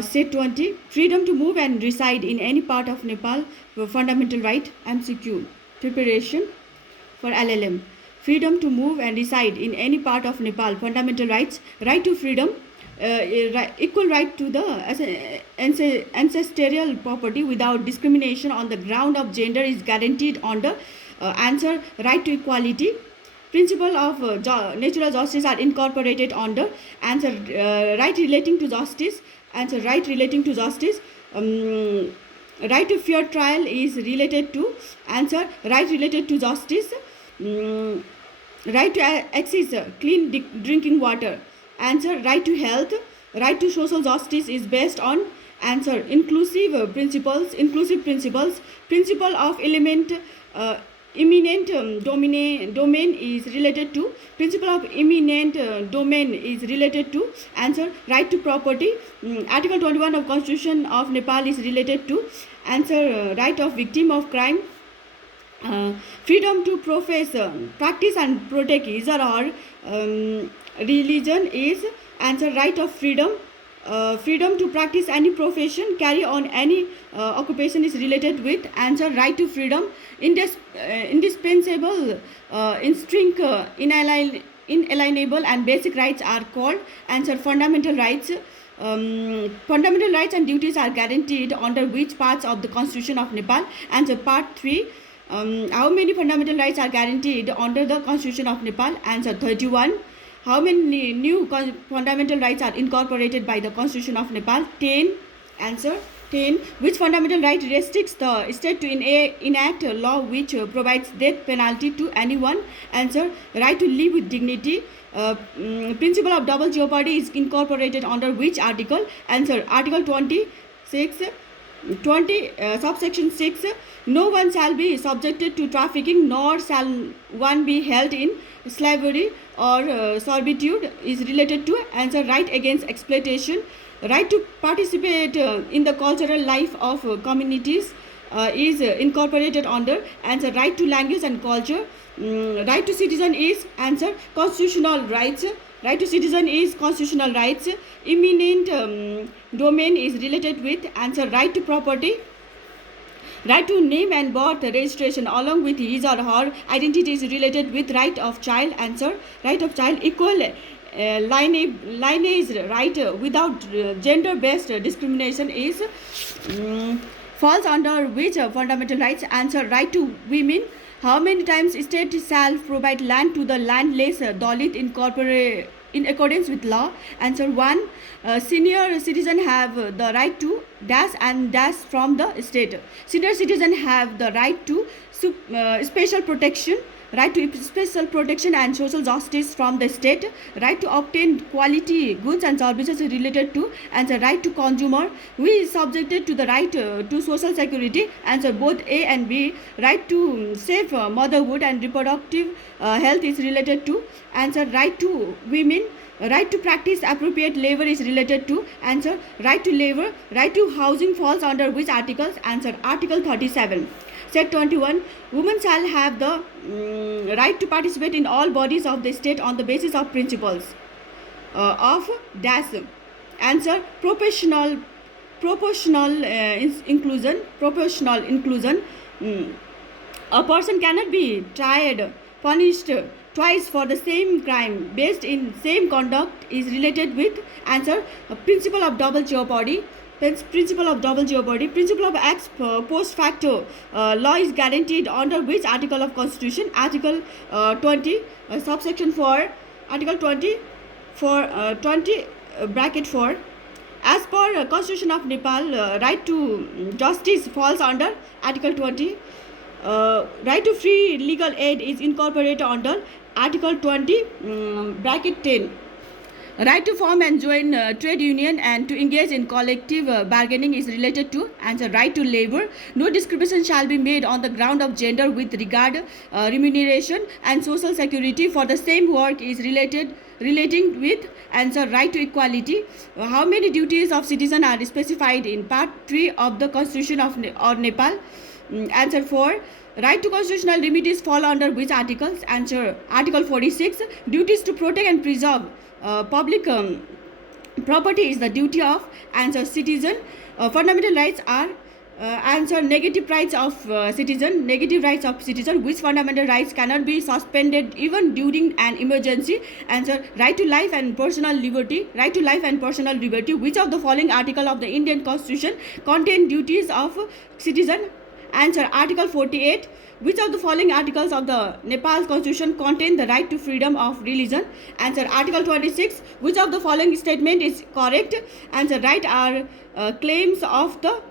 Set 20, freedom to move and reside in any part of Nepal, fundamental right. MCQ, preparation for LLM. Freedom to move and reside in any part of Nepal, fundamental rights, right to freedom, equal right to the ancestral property without discrimination on the ground of gender is guaranteed under answer, right to equality. Principle of natural justice are incorporated under answer, right relating to justice. Answer, right relating to justice. Right to fair trial is related to answer, right related to justice. Right to access clean drinking water. Answer, right to health. Right to social justice is based on answer, inclusive principles. Principle of eminent domain is related to principle of eminent domain is related to answer, right to property. Article 21 of Constitution of Nepal is related to answer, right of victim of crime. Freedom to profess, practice and protect his or her religion is answer, right of freedom. Freedom to practice any profession, carry on any occupation is related with answer, right to freedom. Indispensable, instinct, inalienable and basic rights are called answer, fundamental rights. Fundamental rights and duties are guaranteed under which parts of the Constitution of Nepal? Answer, part 3. How many fundamental rights are guaranteed under the Constitution of Nepal? Answer, 31. How many new fundamental rights are incorporated by the Constitution of Nepal? 10. Answer, 10. Which fundamental right restricts the state to enact a law which provides death penalty to anyone? Answer, right to live with dignity. Principle of double jeopardy is incorporated under which article? Answer, Article 26. 20, subsection 6. No one shall be subjected to trafficking, nor shall one be held in slavery or servitude is related to answer, right against exploitation. Right to participate in the cultural life of communities is incorporated under answer, right to language and culture. Right to citizen is answer, constitutional rights. Right to citizen is constitutional rights. Eminent domain is related with answer, right to property. Right to name and birth registration along with his or her identity is related with right of child. Answer, right of child. Equal lineage right without gender based discrimination is falls under which fundamental rights? Answer, right to women. How many times state shall provide land to the landless Dalit in accordance with law? Answer, 1. Senior citizen have the right to dash and dash from the state. Senior citizen have the right to special protection. Right to special protection and social justice from the state. Right to obtain quality goods and services related to answer, right to consumer who is subjected to the right to social security. Answer, both A and B. Right to safe motherhood and reproductive health is related to answer, right to women. Right to practice appropriate labor is related to answer, right to labor. Right to housing falls under which articles? Answer, Article 37. Set 21. Women shall have the right to participate in all bodies of the state on the basis of principles of dash. Answer, proportional inclusion. Proportional inclusion. A person cannot be tried, punished twice for the same crime based in same conduct is related with answer, principle of double jeopardy. Principle of double jeopardy. Principle of ex post facto law is guaranteed under which article of Constitution? Article 20, subsection 4. Article 20 for 20 bracket 4. As per Constitution of Nepal, right to justice falls under Article 20. Right to free legal aid is incorporated under Article 20 bracket 10. Right to form and join trade union and to engage in collective bargaining is related to answer, right to labor. No discrimination shall be made on the ground of gender with regard remuneration and social security for the same work is relating with answer, right to equality. How many duties of citizen are specified in part 3 of the Constitution of Nepal? Answer, 4. Right to constitutional remedies fall under which articles? Answer, Article 46. Duties to protect and preserve public property is the duty of answer citizen. Fundamental rights are answer negative rights of citizen. Negative rights of citizen, which fundamental rights cannot be suspended even during an emergency. Answer right to life and personal liberty. Right to life and personal liberty. Which of the following article of the Indian Constitution contain duties of citizen? Answer Article 48. Which of the following articles of the Nepal Constitution contain the right to freedom of religion? Answer Article 26. Which of the following statement is correct? Answer right are claims of the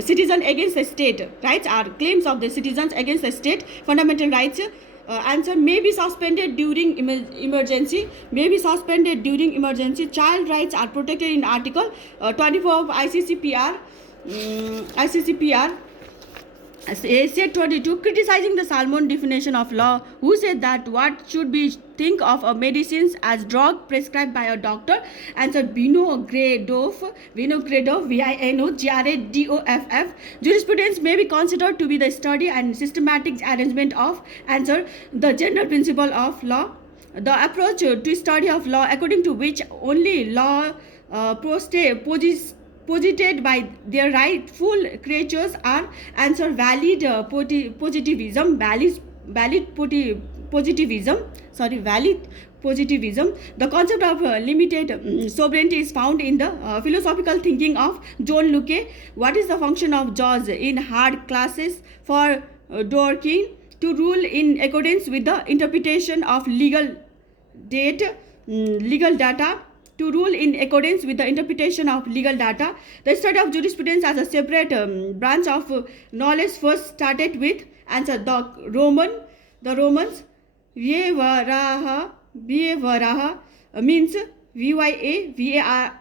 citizen against the state. Rights are claims of the citizens against the state. Fundamental rights answer may be suspended during emergency. May be suspended during emergency. Child rights are protected in Article 24 of ICCPR. ICCPR said 22, criticizing the Salmon definition of law, who said that what should be think of a medicines as drug prescribed by a doctor. Answer Vinogradov, Vinogradoff. Jurisprudence may be considered to be the study and systematic arrangement of answer the general principle of law. The approach to study of law according to which only law posited by their rightful creatures are answer valid positivism. Valid positivism. The concept of limited sovereignty is found in the philosophical thinking of John Locke. What is the function of judge in hard classes? For Dworkin, to rule in accordance with the interpretation of legal data. To rule in accordance with the interpretation of legal data. The study of jurisprudence as a separate branch of knowledge first started with answer the Romans. Vyavaraha means Vivaraha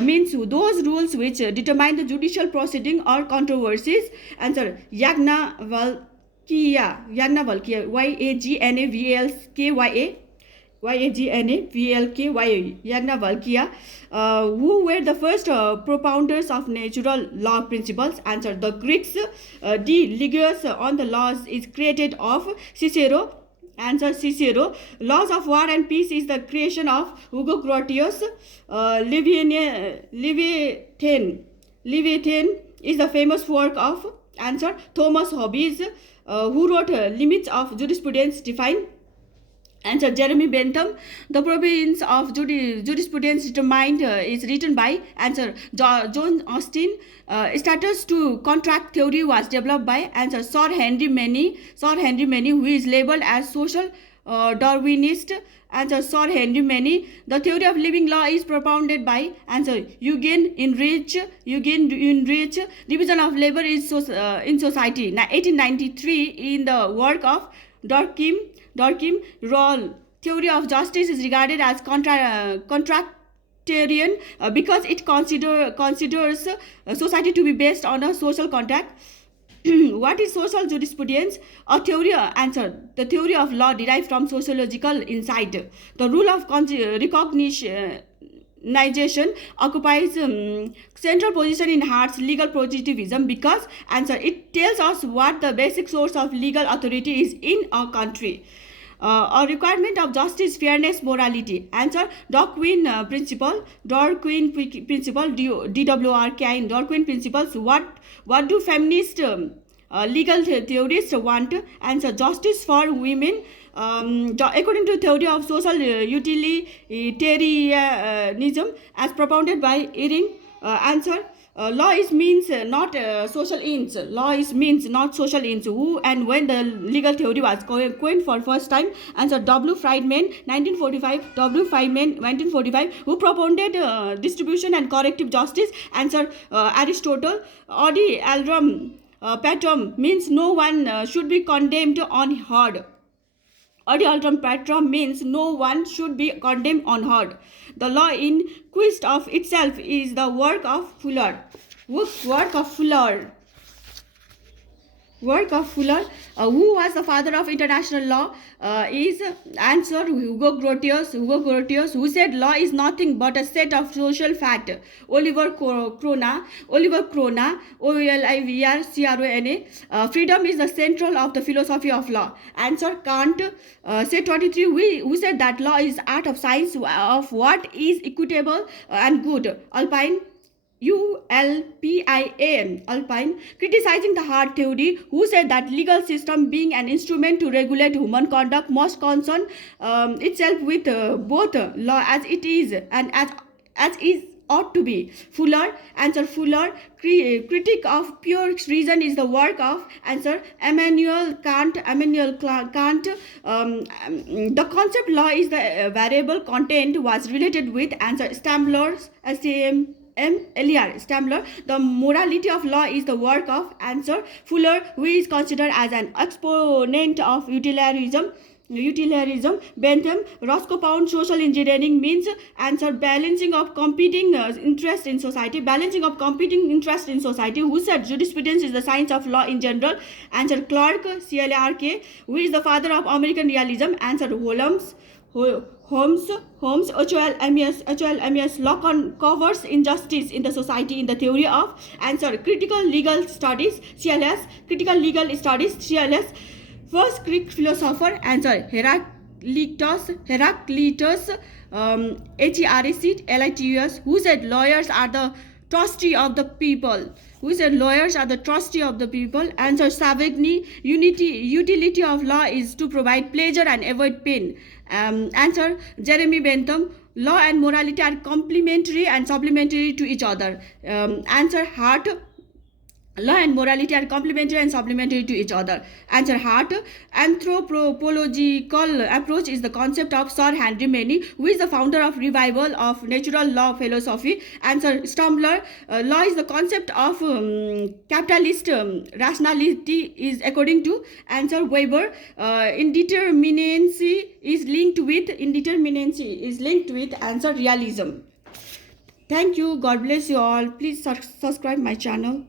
means those rules which determine the judicial proceeding or controversies. Answer Yagnavallkiya, Yagnavallkiya, who were the first propounders of natural law principles. Answer the Greeks. De Legis on the laws is created of Cicero. Answer Cicero. Laws of war and peace is the creation of Hugo Grotius. Leviathan is the famous work of answer Thomas Hobbes, who wrote Limits of Jurisprudence Defined. Answer Jeremy Bentham. The province of jurisprudence determined is written by answer John Austin. Status to contract theory was developed by answer Sir Henry Maney, who is labeled as social Darwinist. Answer Sir Henry Maney. The theory of living law is propounded by answer Eugen Enrich. Division of labor is in society. 1893 in the work of Durkheim. Roll. Theory of justice is regarded as contractarian because it considers society to be based on a social contract. What is social jurisprudence? A theory answer the theory of law derived from sociological insight. The rule of recognition occupies central position in Hart's legal positivism because answer it tells us what the basic source of legal authority is in a country. A requirement of justice, fairness, morality. Answer Dworkin principle. DWRKI. Dworkin principles. What do feminist legal theorists want? Answer justice for women. According to theory of social utilitarianism as propounded by Ehring. Answer law is means not social ends. Law is means not social ends. Who and when the legal theory was coined for first time? Answer W. Friedman, 1945. Who propounded distribution and corrective justice? Answer Aristotle. Odi Aldrum Patrum means no one should be condemned unheard. Odi Aldrum Patrum means no one should be condemned unheard. The law in quest of itself is the work of Fuller. Work of Fuller. Who was the father of international law? Is answer Hugo Grotius. Hugo Grotius, who said law is nothing but a set of social fact. Oliver Crona. Oliver Crona. Olivercrona. Freedom is the central of the philosophy of law. Answer Kant. Set 23. Who said that law is art of science of what is equitable and good. Alpine. Ulpin, Alpine, criticizing the hard theory, who said that legal system being an instrument to regulate human conduct must concern itself with both law as it is and as is ought to be. Fuller. Answer Fuller. Critique of pure reason is the work of answer Immanuel Kant. The concept law is the variable content was related with answer Stamler's Eliar Stamler. The morality of law is the work of answer Fuller, who is considered as an exponent of utilitarianism. Bentham. Roscoe found social engineering means answer balancing of competing interests in society. Who said jurisprudence is the science of law in general? Answer Clark, Clark. Who is the father of American realism? Answer Holmes. H.O.L.M.S. Law covers injustice in the society in the theory of answer Critical Legal Studies. CLS. Critical Legal Studies. CLS. First Greek philosopher. Answer Heraclitus. Heraclitus. Who said lawyers are the trustee of the people? Answer Savigny. Utility of law is to provide pleasure and avoid pain. Answer Jeremy Bentham. Law and morality are complementary and supplementary to each other. Answer Hart. Law and morality are complementary and supplementary to each other. Answer Hart. Anthropological approach is the concept of Sir Henry Maney, who is the founder of revival of natural law philosophy. Answer Stamler. Law is the concept of capitalist rationality is according to answer Weber. Indeterminacy is linked with answer realism. Thank you. God bless you all. Please subscribe my channel.